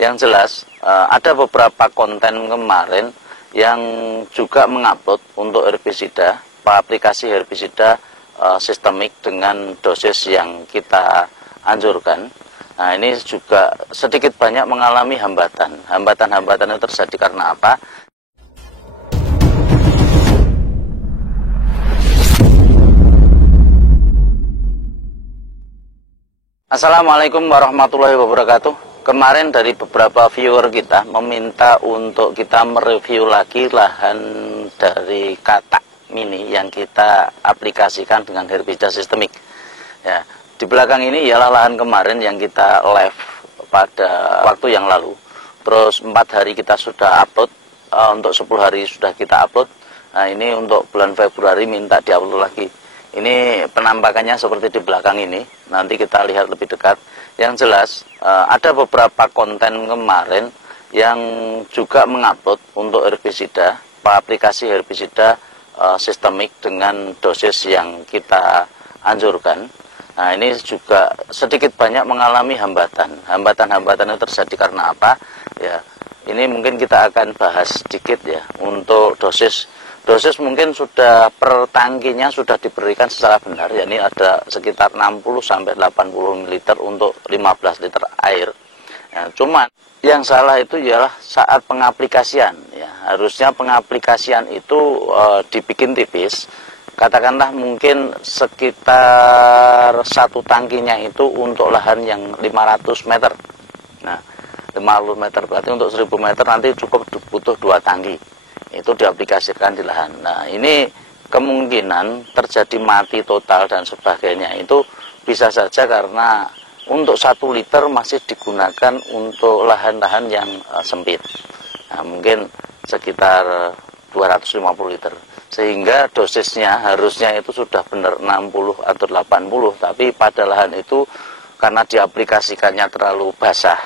Yang jelas ada beberapa konten kemarin yang juga mengupload untuk herbisida, aplikasi herbisida sistemik dengan dosis yang kita anjurkan. Nah, ini juga sedikit banyak mengalami hambatan. Hambatan-hambatan itu terjadi karena apa? Assalamualaikum warahmatullahi wabarakatuh. Kemarin dari beberapa viewer kita meminta untuk kita mereview lagi lahan dari Katak Mini yang kita aplikasikan dengan herbisida sistemik. Ya, di belakang ini ialah lahan kemarin yang kita live pada waktu yang lalu. Terus 4 hari kita sudah upload, untuk 10 hari sudah kita upload. Nah, ini untuk bulan Februari minta diupload lagi. Ini penampakannya seperti di belakang ini. Nanti kita lihat lebih dekat. Yang jelas ada beberapa konten kemarin yang juga mengupload untuk herbisida, aplikasi herbisida sistemik dengan dosis yang kita anjurkan. Nah, ini juga sedikit banyak mengalami hambatan. Hambatan-hambatan itu terjadi karena apa? Ya, ini mungkin kita akan bahas sedikit ya. Untuk dosis mungkin sudah per tangkinya sudah diberikan secara benar, yakni ada sekitar 60-80 ml untuk 15 liter air. Ya, cuman yang salah itu ialah saat pengaplikasian. Ya, harusnya pengaplikasian itu dibikin tipis. Katakanlah mungkin sekitar 1 tangkinya itu untuk lahan yang 500 meter. Nah, 50 meter berarti untuk 1000 meter nanti cukup butuh 2 tangki. Itu diaplikasikan di lahan. Nah, ini kemungkinan terjadi mati total dan sebagainya itu bisa saja karena untuk 1 liter masih digunakan untuk lahan-lahan yang sempit. Nah, mungkin sekitar 250 liter. Sehingga dosisnya harusnya itu sudah benar 60 atau 80, tapi pada lahan itu karena diaplikasikannya terlalu basah,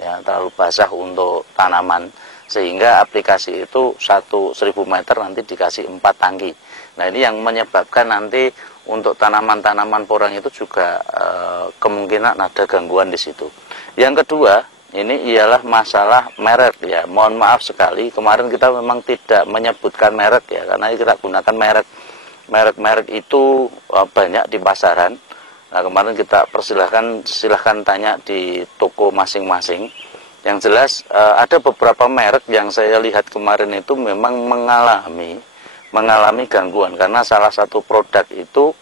ya, terlalu basah untuk tanaman, sehingga aplikasi itu 1000 meter nanti dikasih 4 tangki. Nah, ini yang menyebabkan nanti untuk tanaman-tanaman porang itu juga kemungkinan ada gangguan di situ. Yang kedua, ini ialah masalah merek ya. Mohon maaf sekali, kemarin kita memang tidak menyebutkan merek ya, karena kita gunakan merek itu banyak di pasaran. Nah, kemarin kita silahkan tanya di toko masing-masing. Yang jelas ada beberapa merek yang saya lihat kemarin itu memang mengalami gangguan karena salah satu produk itu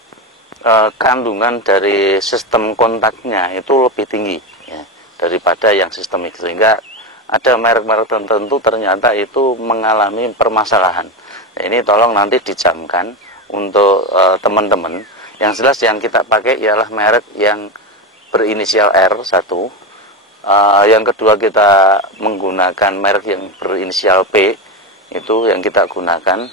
kandungan dari sistem kontaknya itu lebih tinggi ya, daripada yang sistemik, sehingga ada merek-merek tertentu ternyata itu mengalami permasalahan. Nah, ini tolong nanti dijamkan untuk teman-teman. Yang jelas yang kita pakai ialah merek yang berinisial R1. Yang kedua kita menggunakan merek yang berinisial P, itu yang kita gunakan.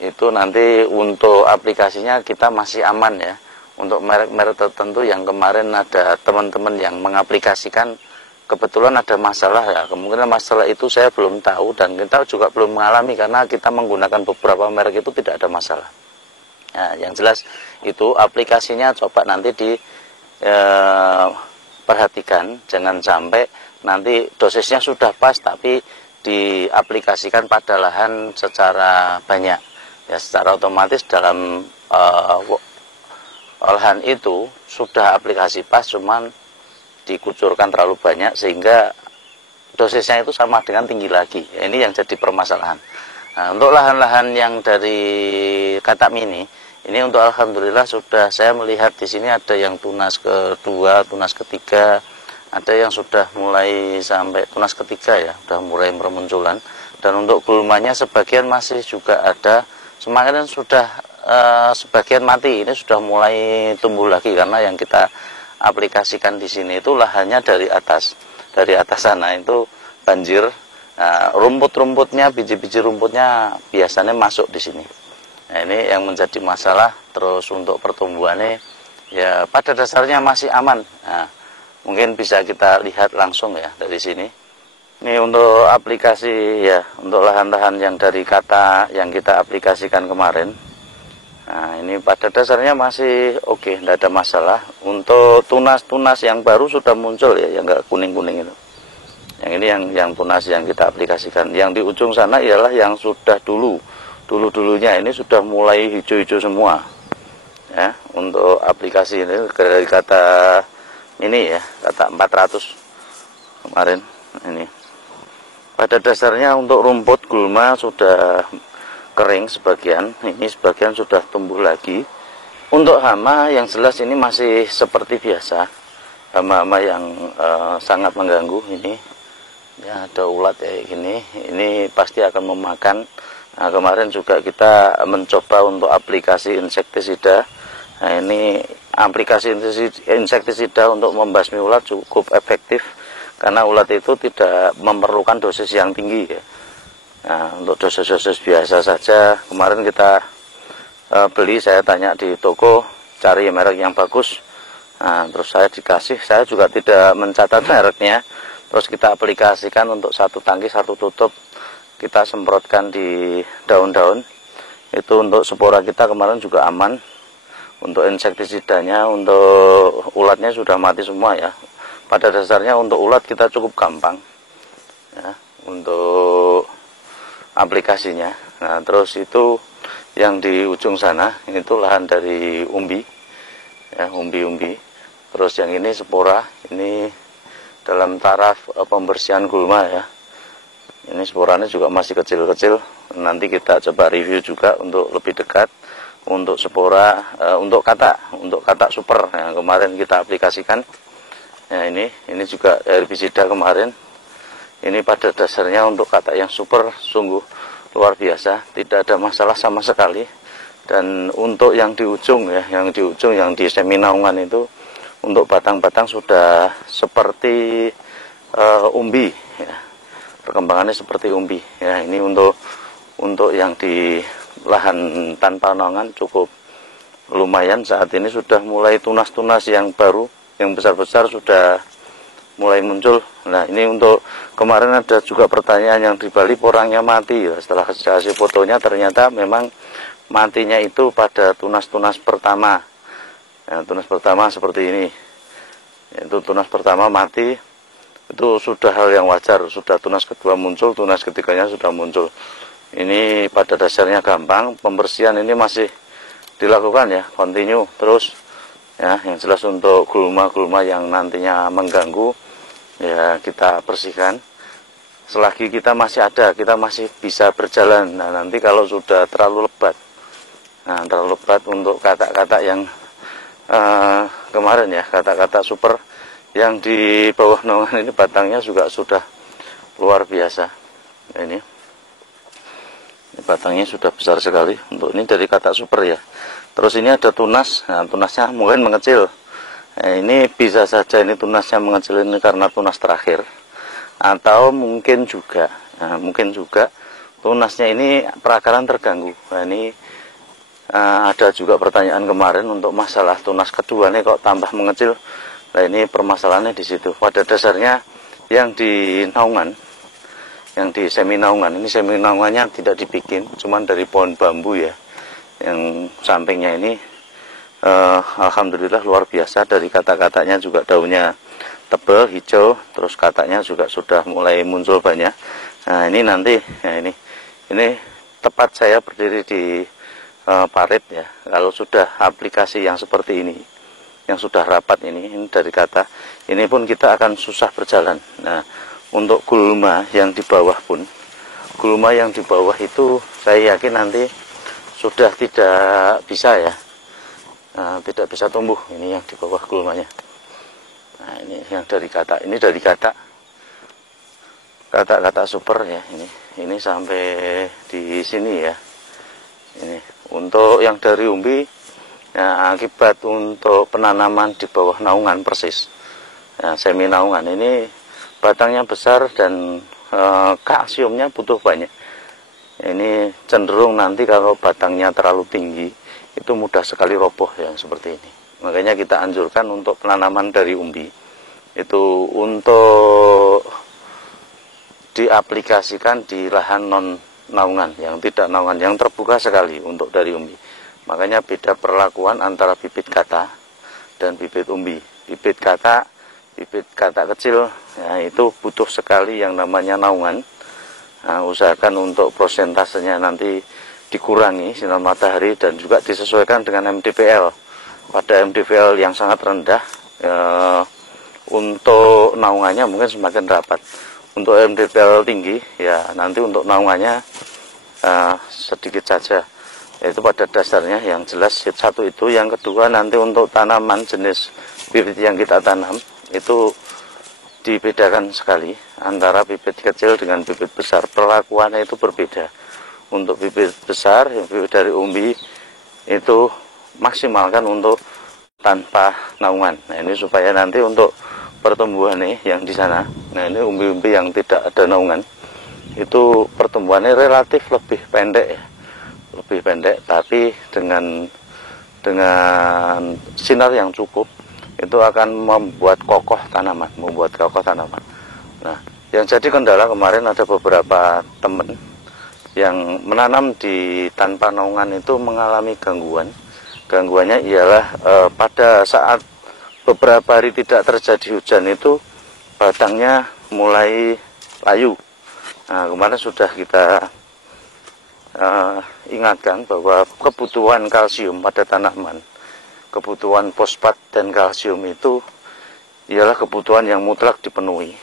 Itu nanti untuk aplikasinya kita masih aman ya. Untuk merek-merek tertentu yang kemarin ada teman-teman yang mengaplikasikan kebetulan ada masalah ya. Kemungkinan masalah itu saya belum tahu dan kita juga belum mengalami karena kita menggunakan beberapa merek itu tidak ada masalah. Nah, yang jelas itu aplikasinya coba nanti perhatikan, jangan sampai nanti dosisnya sudah pas tapi diaplikasikan pada lahan secara banyak ya, secara otomatis dalam lahan itu sudah aplikasi pas cuman dikucurkan terlalu banyak sehingga dosisnya itu sama dengan tinggi lagi ya, ini yang jadi permasalahan. Nah, untuk lahan-lahan yang dari Katak Mini ini untuk alhamdulillah sudah saya melihat di sini ada yang tunas kedua, tunas ketiga, ada yang sudah mulai sampai tunas ketiga ya, sudah mulai bermunculan. Dan untuk gulmanya sebagian masih juga ada, semakin sudah sebagian mati, ini sudah mulai tumbuh lagi karena yang kita aplikasikan di sini itu lahannya dari atas sana itu banjir. Nah, rumput-rumputnya, biji-biji rumputnya biasanya masuk di sini. Nah, ini yang menjadi masalah. Terus untuk pertumbuhannya ya pada dasarnya masih aman. Nah, mungkin bisa kita lihat langsung ya dari sini. Ini untuk aplikasi ya, untuk lahan-lahan yang dari Katak yang kita aplikasikan kemarin. Nah, ini pada dasarnya masih oke, tidak ada masalah. Untuk tunas-tunas yang baru sudah muncul ya, yang enggak kuning-kuning itu. Yang ini yang tunas yang kita aplikasikan. Yang di ujung sana ialah yang sudah dulu-dulunya ini sudah mulai hijau-hijau semua. Ya, untuk aplikasi ini dari kata ini ya, kata 400 kemarin ini. Pada dasarnya untuk rumput gulma sudah kering sebagian, ini sebagian sudah tumbuh lagi. Untuk hama yang jelas ini masih seperti biasa, hama-hama yang sangat mengganggu ini. Ya, ada ulat kayak gini, ini pasti akan memakan. Nah, kemarin juga kita mencoba untuk aplikasi insektisida. Nah, ini aplikasi insektisida untuk membasmi ulat cukup efektif karena ulat itu tidak memerlukan dosis yang tinggi ya. Nah, untuk dosis-dosis biasa saja, kemarin kita beli, saya tanya di toko, cari merek yang bagus. Nah, terus saya dikasih, saya juga tidak mencatat mereknya. Terus kita aplikasikan untuk satu tangki, satu tutup. Kita semprotkan di daun-daun. Itu untuk spora kita kemarin juga aman. Untuk insektisidanya, untuk ulatnya sudah mati semua ya. Pada dasarnya untuk ulat kita cukup gampang. Ya, untuk aplikasinya. Nah, terus itu yang di ujung sana ini tuh lahan dari umbi ya, umbi. Terus yang ini spora, ini dalam taraf pembersihan gulma ya. Ini sporanya juga masih kecil-kecil. Nanti kita coba review juga untuk lebih dekat untuk spora, untuk kata super yang kemarin kita aplikasikan. Ya, ini juga herbisida kemarin. Ini pada dasarnya untuk kata yang super, sungguh luar biasa, tidak ada masalah sama sekali. Dan untuk yang di ujung ya, yang di seminaungan itu, untuk batang-batang sudah seperti umbi, ya. Perkembangannya seperti umbi. Ya, ini untuk yang di lahan tanpa naungan cukup lumayan. Saat ini sudah mulai tunas-tunas yang baru, yang besar-besar sudah mulai muncul. Nah, ini untuk kemarin ada juga pertanyaan yang di Bali porangnya mati ya. Setelah hasil fotonya ternyata memang matinya itu pada tunas-tunas pertama. Ya, tunas pertama seperti ini. Itu tunas pertama mati, itu sudah hal yang wajar. Sudah tunas kedua muncul, tunas ketiganya sudah muncul. Ini pada dasarnya gampang. Pembersihan ini masih dilakukan ya, continue terus. Ya, yang jelas untuk gulma-gulma yang nantinya mengganggu ya kita bersihkan. Selagi kita masih ada, kita masih bisa berjalan. Nah, nanti kalau sudah terlalu lebat, untuk kata-kata yang kemarin ya, kata-kata super yang di bawah naungan ini batangnya juga sudah luar biasa. Nah, ini batangnya sudah besar sekali. Untuk ini dari kata super ya. Terus ini ada tunas. Nah, tunasnya mungkin mengecil. Nah, ini bisa saja ini tunasnya mengecil ini karena tunas terakhir, atau mungkin juga tunasnya ini perakaran terganggu. Nah, ini ada juga pertanyaan kemarin untuk masalah tunas kedua nih kok tambah mengecil. Nah, ini permasalahannya di situ. Pada dasarnya yang di naungan, yang di seminaungan, ini seminaungannya tidak dibikin, cuman dari pohon bambu ya. Yang sampingnya ini alhamdulillah luar biasa, dari kata-katanya juga daunnya tebal hijau, terus katanya juga sudah mulai muncul banyak. Nah, ini nanti ya, ini tepat saya berdiri di parit ya. Kalau sudah aplikasi yang seperti ini, yang sudah rapat ini dari kata, ini pun kita akan susah berjalan. Nah, untuk gulma yang di bawah pun, gulma yang di bawah itu saya yakin nanti sudah tidak bisa ya, tidak bisa tumbuh. Ini yang di bawah gulmanya. Nah, ini yang dari kata, ini dari kata super ya. Ini sampai di sini ya. Ini untuk yang dari umbi ya, akibat untuk penanaman di bawah naungan persis ya, semi naungan ini batangnya besar dan kalsiumnya butuh banyak. Ini cenderung nanti kalau batangnya terlalu tinggi itu mudah sekali roboh yang seperti ini. Makanya kita anjurkan untuk penanaman dari umbi itu untuk diaplikasikan di lahan non naungan, yang tidak naungan, yang terbuka sekali untuk dari umbi. Makanya beda perlakuan antara bibit kata dan bibit umbi. Bibit kata kecil, ya, itu butuh sekali yang namanya naungan. Nah, usahakan untuk prosentasenya nanti dikurangi sinar matahari dan juga disesuaikan dengan MDPL. Pada MDPL yang sangat rendah, untuk naungannya mungkin semakin rapat. Untuk MDPL tinggi, ya nanti untuk naungannya sedikit saja. Yaitu pada dasarnya yang jelas satu itu. Yang kedua, nanti untuk tanaman jenis bibit yang kita tanam itu dibedakan sekali antara bibit kecil dengan bibit besar. Perlakuannya itu berbeda. Untuk bibit besar, bibit dari umbi itu maksimalkan untuk tanpa naungan. Nah, ini supaya nanti untuk pertumbuhan nih yang di sana, nah ini umbi-umbi yang tidak ada naungan, itu pertumbuhannya relatif lebih pendek ya. Lebih pendek, tapi dengan sinar yang cukup itu akan membuat kokoh tanaman, Nah, yang jadi kendala kemarin ada beberapa teman yang menanam di tanpa naungan itu mengalami gangguan. Gangguannya ialah pada saat beberapa hari tidak terjadi hujan itu batangnya mulai layu. Nah, kemarin sudah kita ingatkan bahwa kebutuhan kalsium pada tanaman, kebutuhan fosfat dan kalsium itu ialah kebutuhan yang mutlak dipenuhi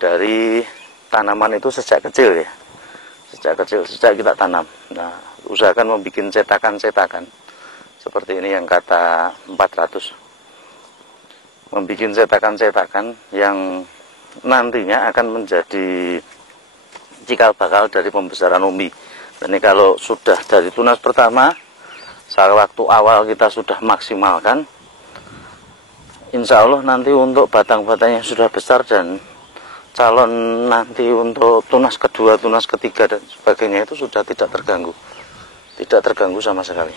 dari tanaman itu sejak kecil ya. Sejak kita tanam. Nah, usahakan membuat cetakan-cetakan seperti ini yang kata 400. Membuat cetakan-cetakan yang nantinya akan menjadi cikal bakal dari pembesaran umbi. Dan ini kalau sudah dari tunas pertama, saat waktu awal kita sudah maksimalkan, insya Allah nanti untuk batang-batang yang sudah besar dan calon nanti untuk tunas kedua, tunas ketiga dan sebagainya itu sudah tidak terganggu sama sekali.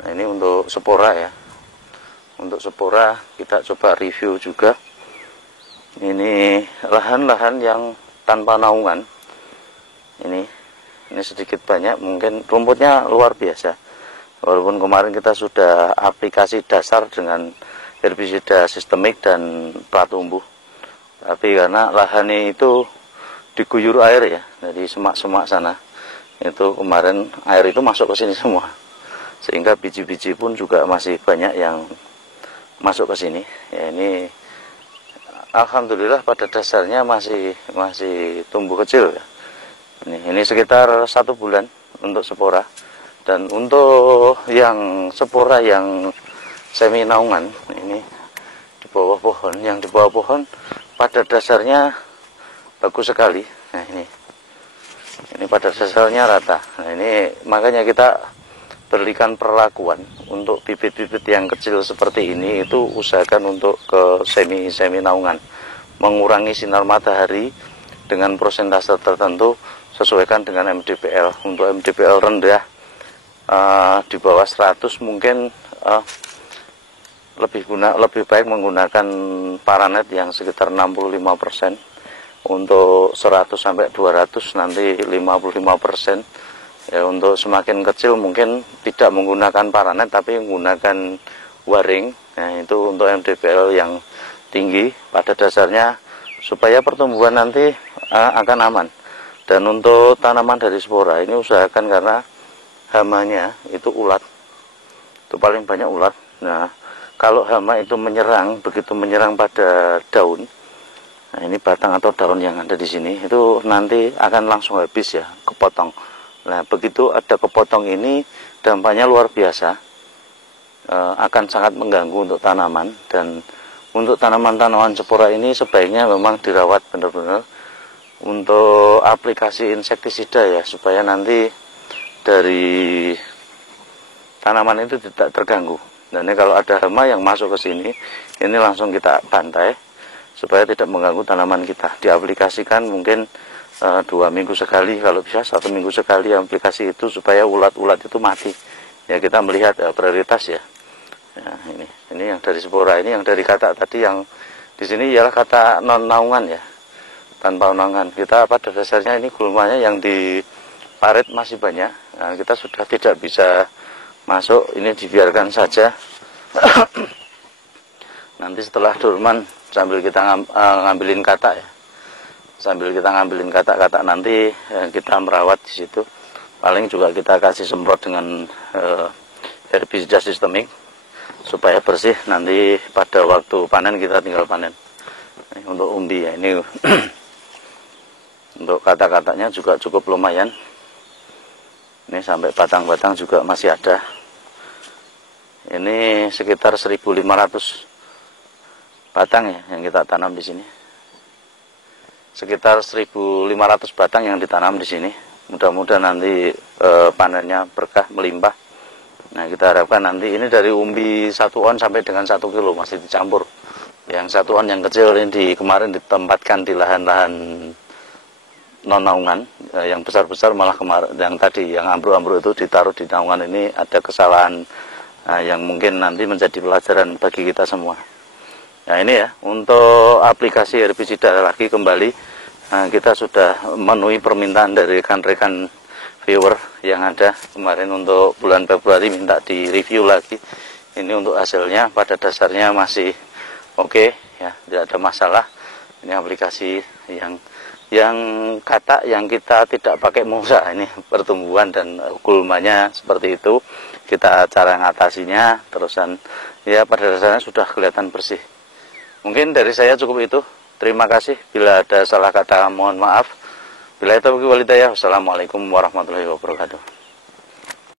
Nah, ini untuk spora ya. Untuk spora kita coba review juga. Ini lahan-lahan yang tanpa naungan. Ini sedikit banyak, mungkin rumputnya luar biasa. Walaupun kemarin kita sudah aplikasi dasar dengan herbisida sistemik dan plat tumbuh, tapi karena lahannya itu diguyur air ya, dari semak-semak sana, itu kemarin air itu masuk ke sini semua, sehingga biji-biji pun juga masih banyak yang masuk ke sini. Ya, ini alhamdulillah pada dasarnya masih tumbuh kecil ya. Ini sekitar 1 bulan untuk spora. Dan untuk yang spora yang semi naungan, ini di bawah pohon, yang di bawah pohon pada dasarnya bagus sekali. Nah, ini pada dasarnya rata. Nah, ini makanya kita berikan perlakuan untuk bibit-bibit yang kecil seperti ini, itu usahakan untuk ke semi naungan, mengurangi sinar matahari dengan persentase tertentu, sesuaikan dengan MDPL. Untuk MDPL rendah, di bawah 100 mungkin lebih baik menggunakan paranet yang sekitar 65%. Untuk 100 sampai 200 nanti 55%. Ya, untuk semakin kecil mungkin tidak menggunakan paranet tapi menggunakan waring. Nah, itu untuk MDPL yang tinggi pada dasarnya supaya pertumbuhan nanti akan aman. Dan untuk tanaman dari spora ini usahakan, karena hamanya itu ulat, itu paling banyak ulat. Nah, kalau hama itu begitu menyerang pada daun, nah ini batang atau daun yang ada di sini, itu nanti akan langsung habis ya, kepotong. Nah, begitu ada kepotong ini dampaknya luar biasa, akan sangat mengganggu untuk tanaman. Dan untuk tanaman-tanaman spora ini sebaiknya memang dirawat benar-benar untuk aplikasi insektisida ya, supaya nanti dari tanaman itu tidak terganggu. Dan ini kalau ada hama yang masuk ke sini, ini langsung kita bantai supaya tidak mengganggu tanaman kita. Diaplikasikan mungkin 2 minggu sekali, kalau bisa 1 minggu sekali aplikasi itu, supaya ulat-ulat itu mati. Ya, kita melihat prioritas ya. Ya, ini yang dari spora, ini yang dari kata tadi, yang di sini ialah kata non naungan ya, tanpa naungan. Kita pada dasarnya ini gulmanya yang di parit masih banyak. Nah, kita sudah tidak bisa masuk, ini dibiarkan saja. Nanti setelah Durman sambil kita ngambilin kata ya, sambil kita ngambilin kata-kata nanti kita merawat di situ. Paling juga kita kasih semprot dengan herbisida sistemik supaya bersih. Nanti pada waktu panen kita tinggal panen. Ini untuk umbi ya, ini untuk kata-katanya juga cukup lumayan. Ini sampai batang-batang juga masih ada. Ini sekitar 1.500 batang ya yang kita tanam di sini. Sekitar 1.500 batang yang ditanam di sini. Mudah-mudahan nanti panennya berkah melimpah. Nah, kita harapkan nanti ini dari umbi 1 on sampai dengan 1 kilo masih dicampur. Yang 1 on yang kecil ini kemarin ditempatkan di lahan-lahan non-naungan, yang besar-besar malah kemarin yang tadi yang ambruk-ambruk itu ditaruh di naungan. Ini ada kesalahan yang mungkin nanti menjadi pelajaran bagi kita semua. Nah, ini ya untuk aplikasi herbisida lagi kembali, kita sudah memenuhi permintaan dari rekan-rekan viewer yang ada kemarin untuk bulan Februari minta di review lagi. Ini untuk hasilnya pada dasarnya masih oke ya, tidak ada masalah. Ini aplikasi yang kata yang kita tidak pakai mulsa, ini pertumbuhan dan gulmanya seperti itu. Kita cara ngatasinya terusan ya pada dasarnya sudah kelihatan bersih. Mungkin dari saya cukup itu. Terima kasih. Bila ada salah kata mohon maaf. Bila itu walhidayah. Wassalamualaikum warahmatullahi wabarakatuh.